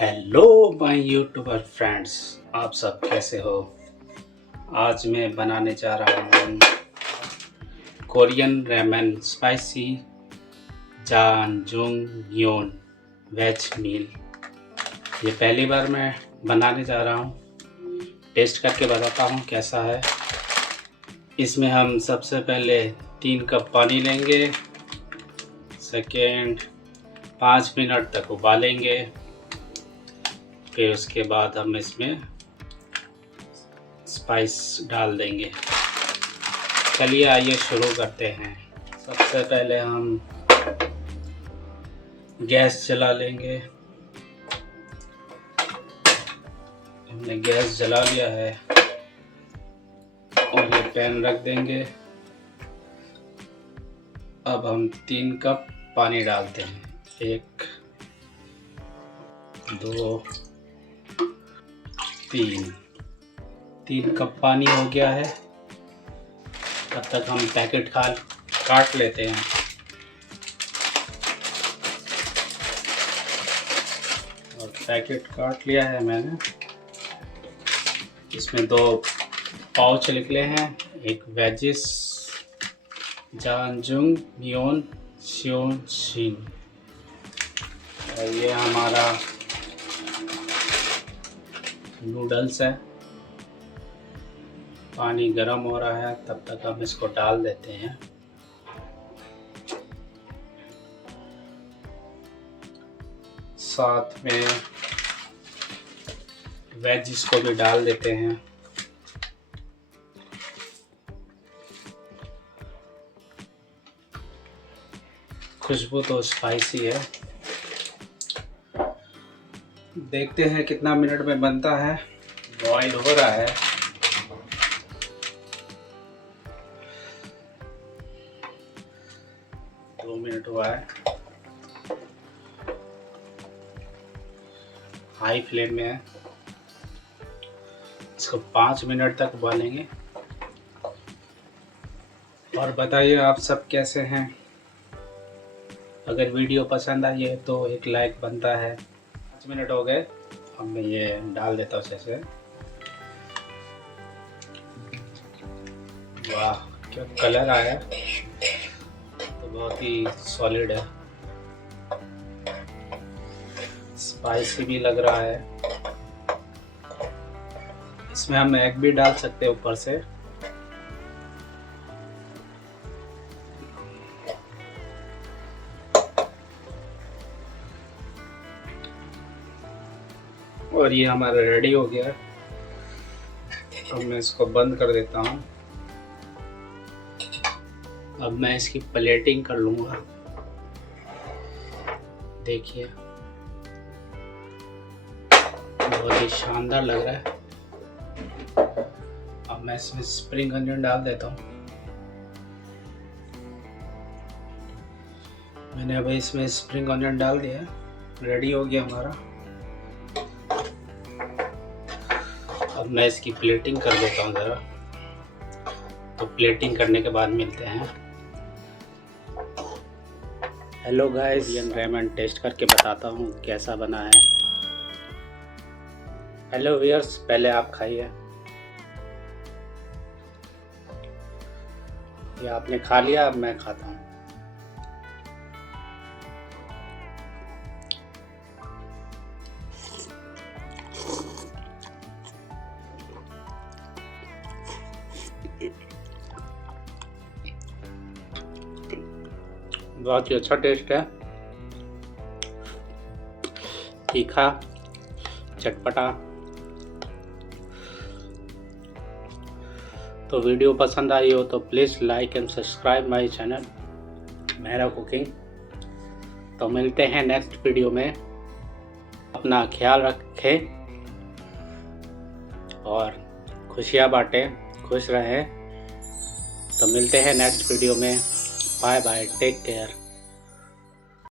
Hello my YouTuber friends, आप सब कैसे हो। आज मैं बनाने जा रहा हूँ कोरियन रेमन स्पाइसी जांजूंगयोन वेज मील। ये पहली बार मैं बनाने जा रहा हूँ। टेस्ट करके बताता हूँ कैसा है। इसमें हम सबसे पहले 3 कप पानी लेंगे। सेकेंड 5 मिनट तक उबालेंगे। फिर उसके बाद हम इसमें स्पाइस डाल देंगे। चलिए आइए शुरू करते हैं। सबसे पहले हम गैस जला लेंगे। हमने गैस जला लिया है और ये पैन रख देंगे। अब हम 3 कप पानी डालते हैं। 1 2 3 कप पानी हो गया है। तब तक हम पैकेट काट लेते हैं। और पैकेट काट लिया है मैंने। इसमें 2 पाउच निकले हैं। एक वेजिस जांजूंगयोन शिन और ये हमारा नूडल्स है। पानी गर्म हो रहा है, तब तक हम इसको डाल देते हैं। साथ में वेजिस को भी डाल देते हैं। खुशबू तो स्पाइसी है। देखते हैं कितना मिनट में बनता है। बॉईल हो रहा है। दो मिनट हुआ है। हाई फ्लेम में है। इसको 5 मिनट तक उबालेंगे। और बताइए आप सब कैसे हैं। अगर वीडियो पसंद आई है तो एक लाइक बनता है। 5 मिनट हो गए। अब मैं ये डाल देता हूँ जैसे। वाह क्या कलर आया, तो बहुत ही सॉलिड है। स्पाइसी भी लग रहा है। इसमें हम एग भी डाल सकते हैं ऊपर से। और ये हमारा रेडी हो गया। अब मैं इसको बंद कर देता हूँ। अब मैं इसकी प्लेटिंग कर लूँगा। देखिए बहुत ही शानदार लग रहा है। अब मैं इसमें स्प्रिंग अनियन डाल देता हूँ। मैंने अभी इसमें स्प्रिंग अनियन डाल दिया। रेडी हो गया हमारा। अब मैं इसकी प्लेटिंग कर देता हूँ ज़रा। तो प्लेटिंग करने के बाद मिलते हैं। Hello guys, Korean ramen taste करके बताता हूँ कैसा बना है। हेलो व्यूअर्स, पहले आप खाइए। ये आपने खा लिया, अब मैं खाता हूँ। बहुत ही अच्छा टेस्ट है। तीखा, चटपटा। तो वीडियो पसंद आई हो तो please like and subscribe my channel Mehra cooking. तो मिलते हैं नेक्स्ट वीडियो में। अपना ख्याल रखें और खुशियाँ बांटें, खुश रहें। तो मिलते हैं नेक्स्ट वीडियो में। Bye bye, take care.